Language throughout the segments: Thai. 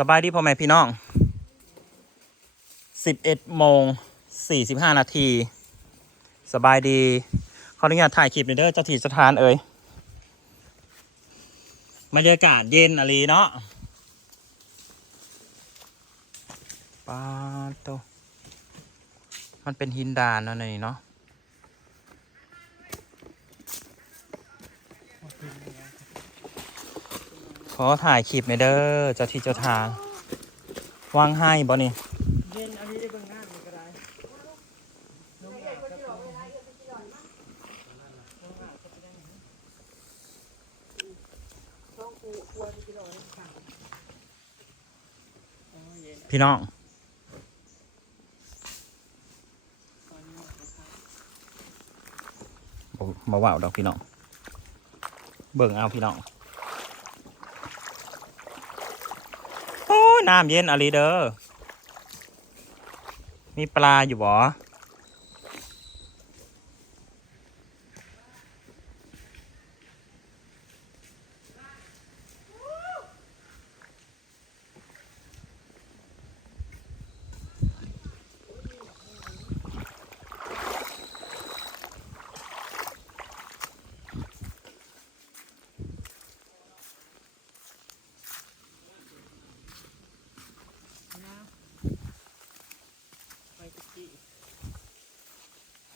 สบายดีพ่อแม่พี่น้องสิบเอ็ดโมงสี่สิบห้านาที สบายดีขออนุญาตถ่ายคลิปหน่อยเด้อเจ้าที่สถานเอ่ยบรรยากาศเย็นอะไรเนาะปาโตมันเป็นหินดานเนาะนี่เนาะ ขอถ่ายคลิปหน่อยเด้อเจ้าที่เจ้าทางวางให้บ่นี่เย็นอันนี้ได้เบิ่งงานนี่ก็ได้พี่น้องบ่มาว่าวดอกพี่น้อง เบิ่งเอาพี่น้อง โอ้ย น้ำเย็นอะไรเด้อมีปลาอยู่บ่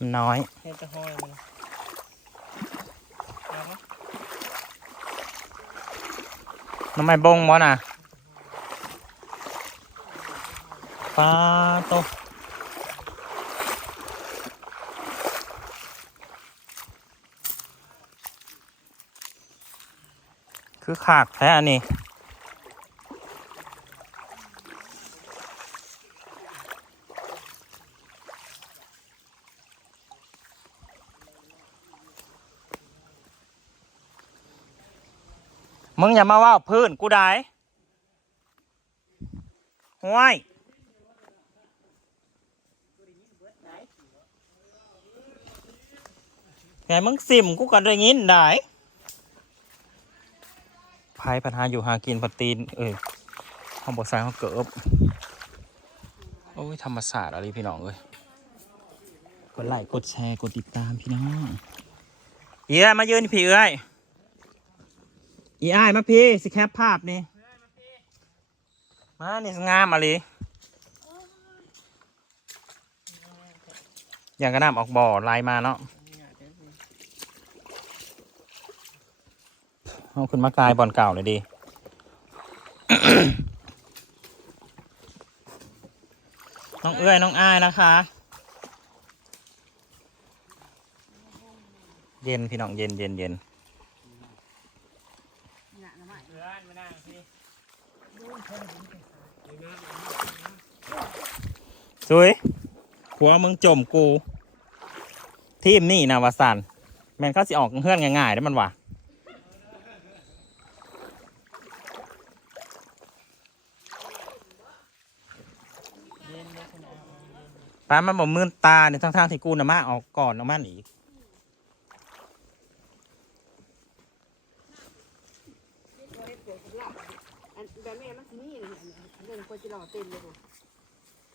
มันน้อยเห็นแต่ห้อยมันเอาครับน้ำไม่บงบ่น่ะปลาโตคือขากแท้อันนี้ มึงอย่ามาว่าพื้นกูได้ห้วยไงมึงสิมกูก็ได้ยินได้พายปัญหาอยู่หากินปตีน เอ้ยห้องบทสายเขาเกิบโอ้ย ธรรมศาสตร์อะไรพี่น้องเอ้ยกดไลค์กดแชร์ กดติดตามพี่น้องเอ้มายืนพี่เอ้ย อีอ้ายมาพี่สิแคปภาพนี่มานี่งามอะไรอย่างกระน้ำออกบ่อลายมาเนาะเอาขึ้นมากลายบอลเก่าเลยดีน้องเอื้อยน้องอ้ายนะคะ เย็นพี่น้องเย็นเย็นเย็น เรือนมานั่งสิสวยหัวมึงจมกู ทีมนี่นะวาสันแมนเขาสิออกเฮือนง่ายๆได้มันวะเย็นเลยคุณเอาเอาเย็นป้ามันบอกมืนตาเนี่ยทั้งๆที่กูน่ะมาออกก่อนน้ำมันอีก อันแบบนี้มันสิมีนี่อันนี้เรื่องคนจะหล่อเต็มเลยบ่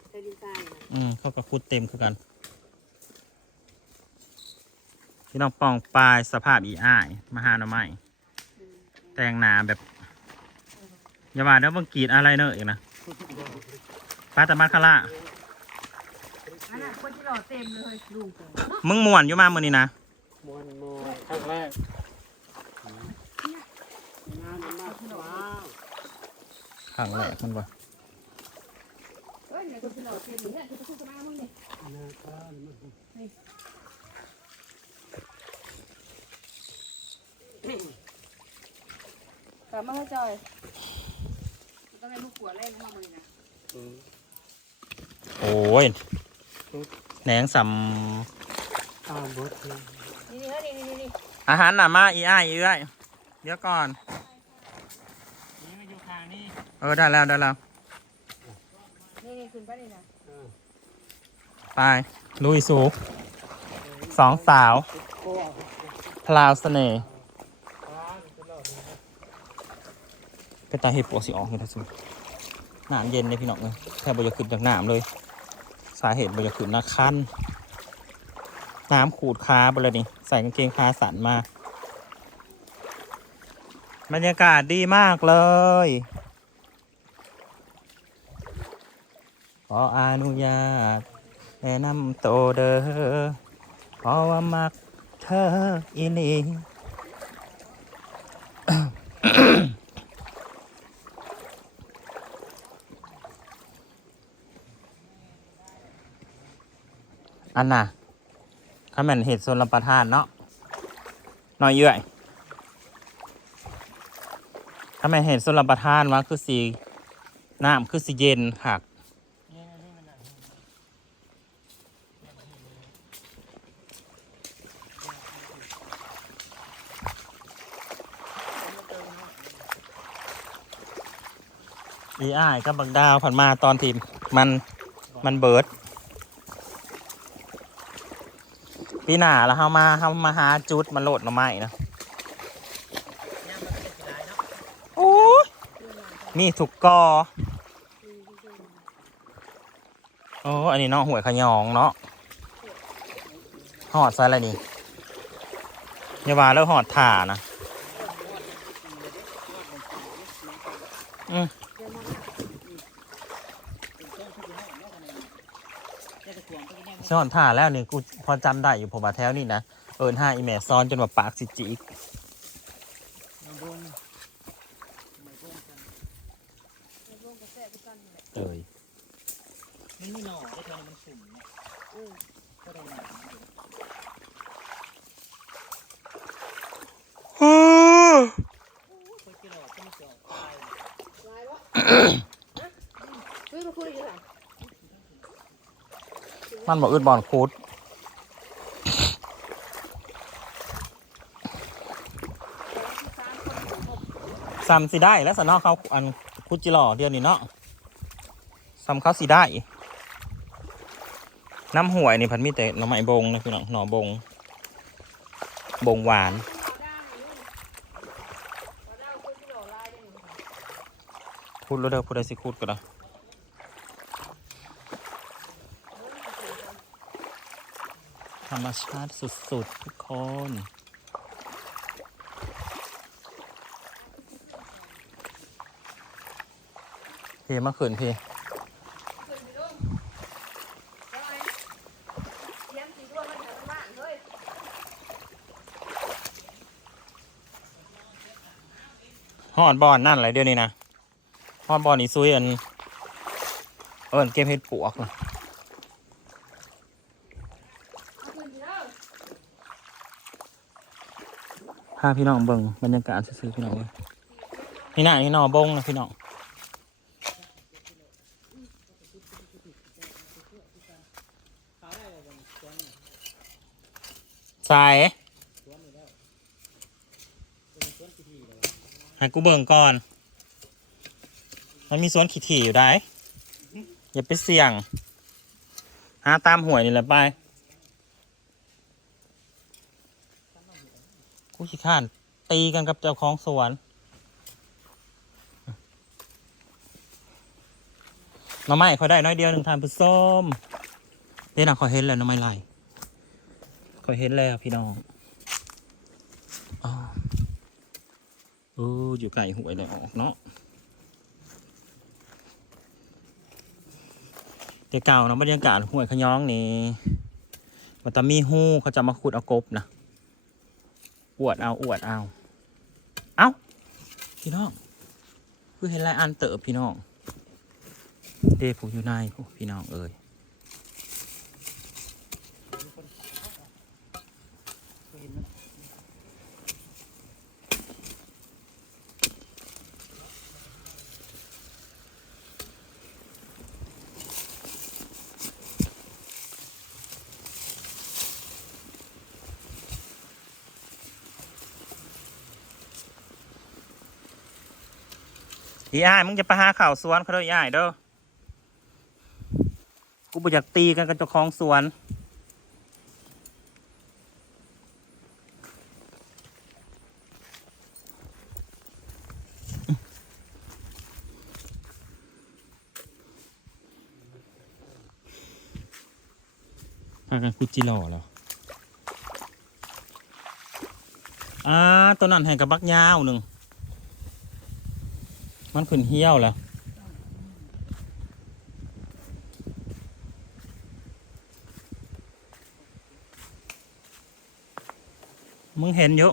ใส่ดินทรายนะ อืม เขาก็คุดเต็มคือกัน พี่น้องปองปลายสภาพอีอ้ายมาหาหน่อไม้แต่งหนาแบบอย่าว่าเดี๋ยวมึงกรีดอะไรเนอะอีกนะป้าแต่มาคาร่าอันนั้นคนที่หล่อเต็มเลยลุงเต็มมึงม่วนอยู่มามือนี้นะมวนมวนครั้งแรกงานมันมากว้าว ขังแหลกมันวะ กลับมาให้จอยต้องให้ลูกขัวเล่นมามือนะโอ้ยแหนงสตามบดนะนี่นี่เฮ้ยนี่นี่นี่ำอาหารหนามาอีอ้ายอีเอ้ยเดี๋ยวก่อนนี่มาอยู่ข้างนี่เออได้แล้วได้แล้ว นี่นี่ขึ้นไปนี่นะไปลุยสูสองสาว พลาวเสน่ห์ว้าวจะหล่อเป็ตาเห็ดปวกสิออกเห็ดทัศนน้ำเย็นเลยพี่น้องเลยแค่บริขึ้นจากน้ำเลย สาเหตุบริขึ้นนะคันน้ำขูดขาไปเลยนี่ใส่กางเกงขาสั้นมา บรรยากาศดีมากเลย ออนุญาตแนะนำโตเด้อเพราะว่ามักเธออีหลีอันน่ะข้าแม่นเห็ดส่วนลำประทานเนาะน้อยเยื่อยถ้าแม่นเห็ดส่วนลำประทานว่าคือสีน้ำคือสีเย็นหัก อีอ้ายกับบักดาวผ่านมาตอนที่มันมันเบิดปีหน้าแล้วเฮามาเฮามาหาจุดมาโหลดหน่อไม้นะโอ้ยมีถูกกอโอ้อันนี้เนาะหวยขยองเนาะหอดใส่อะไรนี่อย่าว่าแล้วหอดถ่านะอืม สอนถ่าแล้วนี่กูพอจำได้อยู่ผมว่าแถวนี่นะเอินห้าอีแม่ซ้อนจนว่าปากสิจิกเอ้ยมันมีหน่อได้ทำมันสุ่มเนี่ยก็ได้หน่อคนกิโลก็ไม่จบตาย ลายวะซื้อมาคุยกันหรอ มันบอกอึดบอลคูดซ้ำสิได้แล้วสนอเขาอันคุดจิหล่อเดียวนี่เนาะซ้ำเขาสิได้ น้ำห่วยนี่พันมีแต่หน่อไม้บงนะพี่น้องหน่อบง บงหวานพูดแล้วเด้อพูดได้สิคูดก็ได้ รรมชาติสุด ๆ ทุกคน พี่มาขืนพี่ ฮอดบอลนั่นอะไรเดี๋ยวนี้นะฮอดบอลนี่ซุยอัน เอินเกมเฮ็ดปวกนะาพี่น้องเบิ่งบรรยากาศซื่อๆพี่น้องเอ้ยนี่หน่ะนี่หนอบงนะพี่น้องสายให้กูเบิ่งก่อน มันมีสวนขีถี่อยู่ได้ อย่าไปเสี่ยง หาตามหวยนี่แหละไป กูขี้ข้าน ตีกันกับเจ้าของสวนหน่อไม้ขาได้น้อยเดียวหนึ่งทานผู้ส้มเดี๋ยวนะขอยเห็นแล้วหน่อไม้ไหลขอยเห็นแล้วพี่น้องอ๋อเอออยู่ไก่หวยเลยออกเนาะแต่เก่าเนาะบรรยากาศห้วยขย้องนี่มันจะมีหู้เขาจะมาขุดเอากบนะ อวดเอาอวดเอา เอาพี่น้อง คือเห็นลายอันเติบพี่น้อง เด้ผู้อยู่ในพี่น้องเอ้ย อีอ้ายมึงจะไปหาข่าวสวนเขาด้ออีอ้ายเด้อกูบ่อยากตีกันกับเจ้าของสวนพากันคุดจิหล่อเหรออ่าตัวนั้นแห่งกับบักยาวหนึ่ง มันขึ้นเหี้ยวแล้วมึงเห็นอยู่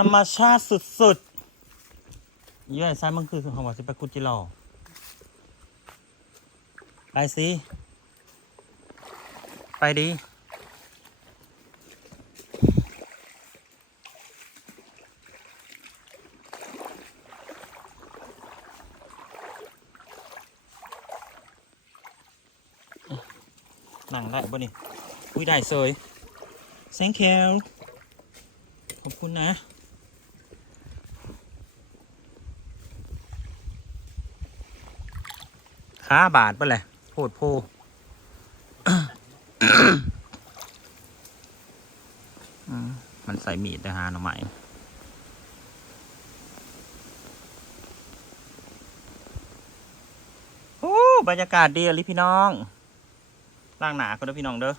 ธรรมชาติสุดๆยี่ไอ้ซ้ายมันคือของว่าสิปกุจิหล่อไปสิ ไปดีนั่งได้ป่ะนี่อุ้ยได้เสย thank you ขอบคุณนะ ค้าบาทปะแหละโพดโพมันใส่มีดนะฮะหน่อไม้โอ้บรรยากาศดีอะลิพี่น้องล่างหนาก็เด้อพี่น้องเด้อ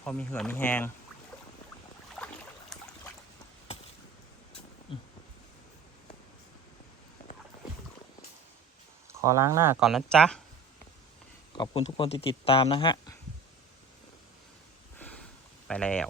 พอมีเหือมีแหง ขอล้างหน้าก่อนนะจ๊ะ ขอบคุณทุกคนที่ติดตามนะฮะ ไปแล้ว